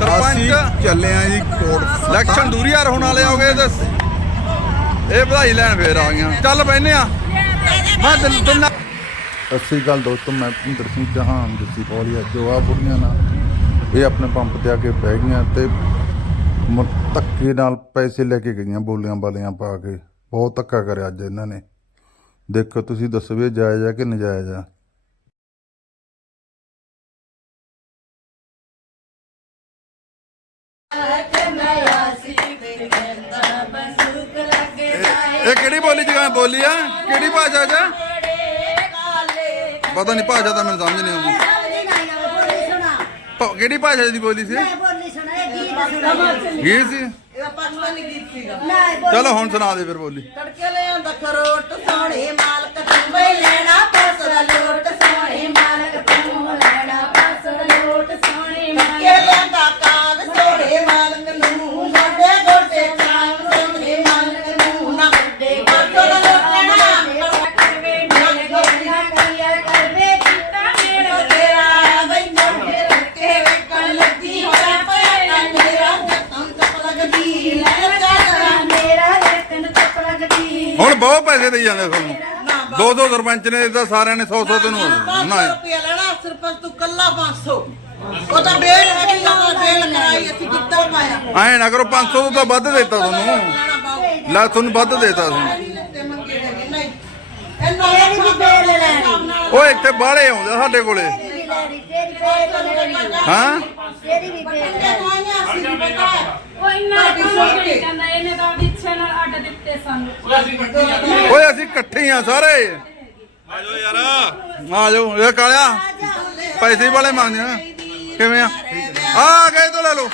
ਸਰਪੰਚ। ਚੱਲੇ ਆ ਜੀ ਕੋਟ ਇਲੈਕਸ਼ਨ ਦੂਰੀ ਯਾਰ ਹੋਣ ਵਾਲੇ ਹੋਗੇ ਤੇ ਇਹ ਵਧਾਈ ਲੈਣ ਫੇਰ ਆ ਗਈਆਂ। ਚੱਲ ਬੈਨੇ ਆ। ਮੈਂ ਦਿਨ ਸ੍ਰੀ ਅਕਾਲ ਦੋਸਤੋ ਮੈਂ ਭਿੰਦਰ ਸਿੰਘ ਚੌਹਾਨ ਜੱਸੀ ਪੌਲੀਆ ਜੋ ਆ ਬੁੜੀਆਂ ਨਾਲ ਇਹ ਆਪਣੇ ਪੰਪ ਤੇ ਆ ਕੇ ਬਹਿ ਗਈਆਂ ਤੇ ਧੱਕੇ ਨਾਲ ਪੈਸੇ ਲੈ ਕੇ ਗਈਆਂ ਬੋਲੀਆਂ ਬਾਲੀਆਂ ਪਾ ਕੇ। ਬਹੁਤ ਧੱਕਾ ਕਰਿਆ ਅੱਜ ਇਹਨਾਂ ਨੇ। ਦੇਖੋ ਤੁਸੀਂ ਦੱਸੋ ਵੀ ਜਾਇਜ਼ ਆ ਕਿ ਨਜਾਇਜ਼ ਆ? ਇਹ ਕਿਹੜੀ ਬੋਲੀ ਚ ਬੋਲੀ ਆ? ਕਿਹੜੀ ਭਾਸ਼ਾ ਚ ਪਤਾ ਨਹੀਂ ਭਾਸ਼ਾ ਤਾਂ ਮੈਨੂੰ ਸਮਝ ਨਹੀਂ ਆਉਂਦੀ। ਪ- ਕਿਹੜੀ ਭਾਸ਼ਾ ਦੀ ਬੋਲੀ ਸੀ? ਗੀਤ ਸੀ? ਚਲੋ ਹੁਣ ਸੁਣਾ ਦੇ ਫਿਰ ਬੋਲੀ। ਤੜਕੇ ਲੈ ਖਰੋਟ ਸੋਹਣੇ ਮਾਲਕ ਤੂੰ ਬਈ ਲੈਣਾ, ਪੈਸਾ ਦਾ ਲੋਟ, ਸੋਹਣੇ ਦੇਈ ਜਾਂਦੇ ਤੁਹਾਨੂੰ ਦੋ ਦੋ ਸਰਪੰਚ ਨੇ ਦਿੱਤਾ ਸਾਰਿਆਂ ਨੇ 100 100 ਤੈਨੂੰ ਨਾ ਨਾ ਰੁਪਿਆ ਲੈਣਾ ਸਰਪੰਚ ਤੂੰ ਕੱਲਾ 500 ਉਹ ਤਾਂ ਬੇਲ ਹੈ ਕਿ ਉਹ ਬੇਲ ਕਰਾਈ ਅਸੀਂ ਕਿੱਦਾਂ ਪਾਇਆ। ਐ ਨਾ ਕਰੋ 500 ਤੋਂ ਤਾਂ ਵੱਧ ਦੇਤਾ ਤੁਹਾਨੂੰ। ਲੈ ਤੁਹਾਨੂੰ ਵੱਧ ਦੇਤਾ ਸੀ ਤੇ ਮੰਗੇ ਹੈਗੇ ਨਹੀਂ। ਇਹਨਾਂ ਇਹ ਵੀ ਬੇਲ ਲੈਣੀ ਓਏ ਇੱਥੇ ਬਾਹਲੇ ਆਉਂਦੇ ਸਾਡੇ ਕੋਲੇ। ਹਾਂ? ਓਏ ਅਸੀਂ ਇਕੱਠੇ ਆ ਸਾਰੇ। ਆਜੋ ਯਾਰ। ਆਜੋ ਇਹ ਕਾਲਿਆ, ਪੈਸੇ ਵਾਲੇ ਮੰਗਦੇ ਆ ਕਿਵੇਂ ਆ? ਆ ਗਏ ਤੋਂ ਲੈ ਲਓ।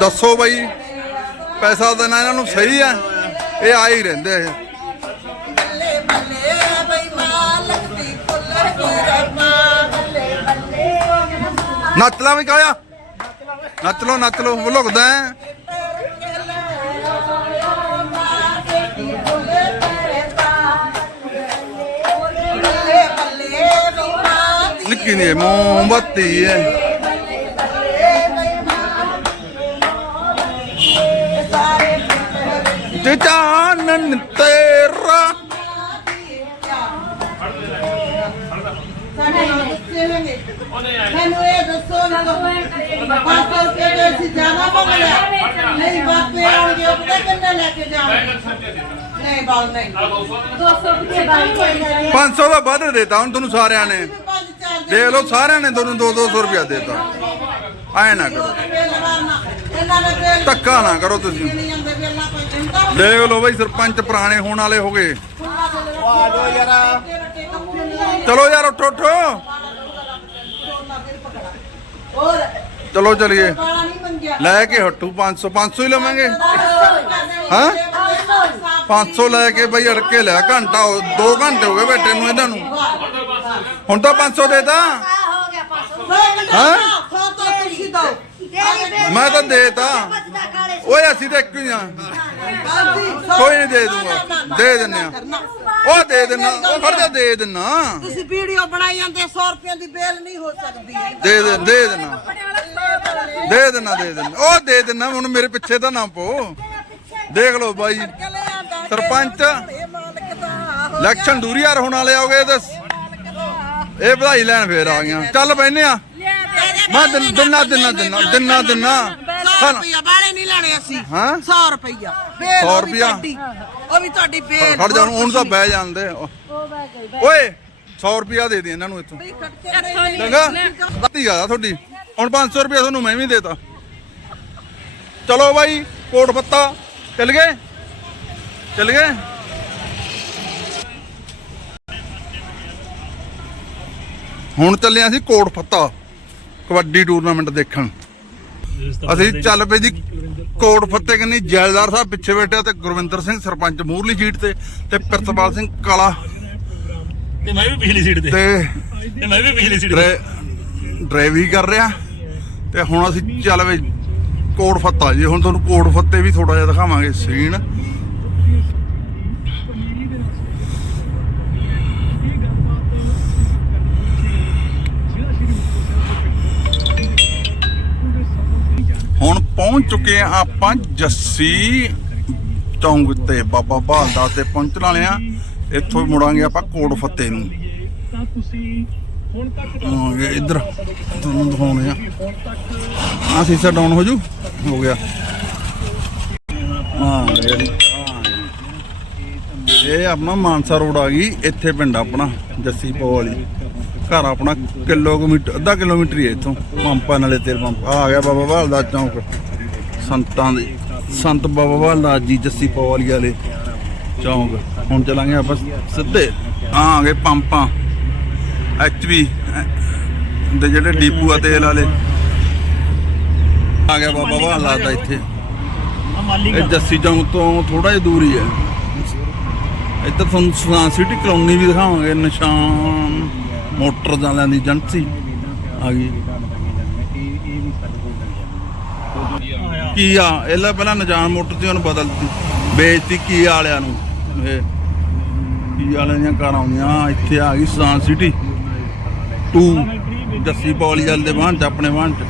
ਦੱਸੋ ਬਈ, ਪੈਸਾ ਦੇਣਾ ਇਹਨਾਂ ਨੂੰ ਸਹੀ ਆ? ਇਹ ਆ ਹੀ ਰਹਿੰਦੇ ਇਹ। ਨੱਚ ਲਾ ਵੀ ਕਾਲਿਆ? ਨੱਚ ਲੋ ਨੱਚ ਲੋ ਲੁਕਦਾ ਨਿੱਕੀ ਨੇ ਮੋਮਬੱਤੀ ਹੈ। ਸਾਰੇ ਮੈਨੂੰ ਇਹ ਦੱਸੋ ਨਾ 500 ਰੁਪਏ ਦੇ ਅਸੀਂ ਜ਼ਿਆਦਾ ਮੰਗ ਲਿਆ ਨਹੀਂ ਬਾਪੇ ਆਉਣਗੇ ਉਹ ਪਤਾ ਕਿੰਨੇ ਲੈ ਕੇ ਜਾਣਗੇ? ਨਹੀਂ ਬਾਲ ਨਹੀਂ। 500 ਦਾ ਵੱਧ ਦੇਤਾ ਹੁਣ ਤੁਹਾਨੂੰ ਸਾਰਿਆਂ ਨੇ। ਦੇਖ ਲਓ ਸਾਰਿਆਂ ਨੇ ਤੁਹਾਨੂੰ 2-200 ਰੁਪਇਆ ਦੇਤਾ। ਐ ਨਾ ਕਰੋ। ਧੱਕਾ ਨਾ ਕਰੋ ਤੁਸੀਂ। ਦੇਖ ਲਓ ਬਈ ਸਰਪੰਚ ਪੁਰਾਣੇ ਹੋਣ ਵਾਲੇ ਹੋ ਗਏ। ਚਲੋ ਯਾਰ ਉੱਠੋ ਉੱਠੋ। ਹੋਰ। ਚਲੋ ਚਲੀਏ। ਗਾਣਾ ਨਹੀਂ ਮੰਗਿਆ। ਲੈ ਕੇ ਹਟੂ 500 500 ਹੀ ਲਵਾਂਗੇ। ਹਾਂ? 500 ਲੈ ਕੇ ਬਈ ਅੜਕੇ ਲਿਆ ਘੰਟਾ 2 ਘੰਟੇ ਹੋ ਗਏ ਬੈਠੇ ਨੂੰ ਇਹਨਾਂ ਨੂੰ। ਹੁਣ ਤਾਂ 500 ਦੇਤਾ ਹਾਂ ਸੋ ਤਾਂ ਤੁਸੀਂ ਦੋ ਮੈਂ ਤਾਂ ਦੇਤਾ ਓਏ ਅਸੀਂ ਤਾਂ ਇੱਕ ਹੀ ਆ। ਕੋਈ ਨਹੀਂ ਦੇ ਦੂੰਗਾ। ਦੇ ਦਿੰਨੇ ਆ। ਉਹ ਦੇ ਦਿੰਨਾ ਉਹ ਖਰਚਾ ਦੇ ਦਿੰਨਾ ਤੁਸੀਂ ਵੀਡੀਓ ਬਣਾਈ ਜਾਂਦੇ 100 ਰੁਪਏ ਦੀ ਬੇਲ ਨਹੀਂ ਹੋ ਸਕਦੀ। ਦੇ ਦੇ ਦੇ ਦਿੰਨਾ ਦੇ ਦਿੰਨਾ ਦੇ ਦਿੰਨਾ ਉਹ ਦੇ ਦਿੰਨਾ ਹੁਣ ਮੇਰੇ ਪਿੱਛੇ ਤਾਂ ਨਾ ਪੋ। ਦੇਖ ਲਓ ਬਾਈ ਸਰਪੰਚ। ਇਲੈਕਸ਼ਨ ਦੂਰੀ ਯਾਰ ਹੋਣ ਵਾਲੇ ਹੋਗੇ ਤੇ ਇਹ ਵਧਾਈ ਲੈਣ ਫੇਰ ਆ ਗਈਆਂ। ਚੱਲ ਬੈਨੇ ਆ। ਮੈਂ ਦਿਨ- ਦਿਨਾ ਦਿਨਾ ਦਿਨਾ ਦਿਨਾ। ਦਿਨਾ 100 ਰੁਪਿਆ ਬਾਲੇ ਨਹੀਂ ਲੈਣੇ ਅਸੀਂ। ਹਾਂ? 100 ਰੁਪਿਆ 100 ਰੁਪਇਆ? ਉਹ ਵੀ ਤੁਹਾਡੀ ਬੇਲ ਖੜ ਜਾ ਹੁਣ ਤਾਂ ਬਹਿ ਜਾਂਦੇ ਓਏ 100 ਰੁਪਿਆ ਦੇ ਦੇ ਇਹਨਾਂ ਨੂੰ ਇੱਥੋਂ। ਚੰਗਾ? ਬੱਤੀ ਆ ਤੁਹਾਡੀ। ਹੁਣ 500 ਰੁਪਿਆ ਤੁਹਾਨੂੰ ਮੈਂ ਵੀ ਦੇਤਾ। ਚਲੋ ਬਾਈ ਕੋਟ ਪੱਤਾ। ਚੱਲ ਗਏ? ਚੱਲ ਗਏ? ਹੁਣ ਚੱਲੇ ਅਸੀਂ ਕੋਟ ਫੱਤਾ ਕਬੱਡੀ ਟੂਰਨਾਮੈਂਟ ਦੇਖਣ। ਅਸੀਂ ਚੱਲ ਪਏ ਜੀ ਕੋਟ ਫੱਤੇ ਕੰਨੀ ਜੈਲਦਾਰ ਸਾਹਿਬ ਪਿੱਛੇ ਬੈਠੇ ਆ ਤੇ ਗੁਰਵਿੰਦਰ ਸਿੰਘ ਸਰਪੰਚ ਮੂਰਲੀ ਸੀਟ ਤੇ ਤੇ ਪ੍ਰਿਤਪਾਲ ਸਿੰਘ ਕਾਲਾ ਤੇ ਮੈਂ ਵੀ ਪਿਛਲੀ ਸੀਟ ਤੇ। ਤੇ ਮੈਂ ਵੀ ਪਿਛਲੀ ਸੀਟ ਤੇ। ਡਰਾਈ- ਡਰਾਈਵਰੀ ਕਰ ਰਿਹਾ ਤੇ ਹੁਣ ਅਸੀਂ ਚੱਲ ਵੇ ਕੋਟ ਫੱਤਾ ਜੀ। ਹੁਣ ਤੁਹਾਨੂੰ ਕੋਟ ਫੱਤੇ ਵੀ ਥੋੜਾ ਜਿਹਾ ਦਿਖਾਵਾਂਗੇ। ਸੀਨ ਪਹੁੰਚ ਚੁੱਕੇ ਆ ਆਪਾਂ ਜੱਸੀ ਚੌਂਕ ਤੇ, ਬਾਬਾ ਬਹਾਲਦਾਸ ਤੇ ਪਹੁੰਚਣ ਵਾਲੇ ਆ ਇੱਥੋਂ ਮੁੜਾਂਗੇ ਆਪਾਂ ਕੋਟ ਫੱਤੇ ਨੂੰ। ਤਾਂ ਤੁਸੀਂ ਹੁਣ ਤੱਕ ਆਵਾਂਗੇ ਇੱਧਰ, ਤੁਹਾਨੂੰ ਦਿਖਾਉਣੇ ਆ ਆ ਸੀਸਾ ਡਾਊਨ ਹੋ ਜੂ? ਹੋ ਗਿਆ। ਹਾਂ ਇਹ ਆਪਣਾ ਮਾਨਸਾ ਰੋਡ ਆ ਗਈ, ਇੱਥੇ ਪਿੰਡ ਆਪਣਾ, ਜੱਸੀ ਪੋ ਵਾਲੀ। ਘਰ ਆਪਣਾ ਕਿਲੋਮੀਟਰ, ਅੱਧਾ ਕਿਲੋਮੀਟਰ ਹੀ ਹੈ ਇੱਥੋਂ, ਪੰਪਾਂ ਨਾਲੇ ਤੇਲ ਪੰਪ। ਆ ਗਿਆ ਬਾਬਾ ਬਹਾਲਦਾਸ ਚੌਂਕ। ਸੰਤਾਂ ਦੇ, ਸੰਤ ਬਾਬਾ ਬਹਾਲਦਾਸ ਜੀ, ਜੱਸੀ ਪੋ ਵਾਲੇ ਚੌਂਕ। ਹੁਣ ਚਲਾਂਗੇ ਆਪਾਂ ਸਿੱਧੇ ਆ ਗਏ ਪੰਪਾਂ ਐਚਪੀ ਦੇ ਜਿਹੜੇ ਡੀਪੂ ਆ, ਤੇਲ ਵਾਲੇ। ਆ ਗਿਆ ਬਾਬਾ ਬਹਾਲਾ ਦਾ ਇੱਥੇ। ਇਹ ਜੱਸੀ ਚੌਂਕ ਤੋਂ ਥੋੜਾ ਜਿਹਾ ਦੂਰ ਹੀ ਹੈ। ਇੱਧਰ ਤੁਹਾਨੂੰ ਸੁਨਾਮ ਸਿਟੀ ਕਲੋਨੀ ਵੀ ਦਿਖਾਵਾਂਗੇ, ਨਿਸ਼ਾਨ ਮੋਟਰ ਵਾਲਿਆਂ ਦੀ ਏਜੰਸੀ ਆ ਗਈ। ਕੀ ਆ? ਇਹਲਾ ਪਹਿਲਾਂ ਨਿਸ਼ਾਨ ਮੋਟਰ ਸੀ ਉਹਨੂੰ ਬਦਲ ਦਿੱਤੀ। ਵੇਚਤੀ ਕੀ ਵਾਲਿਆਂ ਨੂੰ? ਇਹ ਕੀ ਵਾਲਿਆਂ ਦੀਆਂ ਕਾਰਾਂ ਆਉਂਦੀਆਂ? ਇੱਥੇ ਆ ਗਈ ਸੁਨਾਮ ਸਿਟੀ 2 ਜੱਸੀ ਪੌਲੀ ਵਾਲੇ ਦੇ ਵਾਹਨ ਚ, ਆਪਣੇ ਵਾਹਨ ਚ।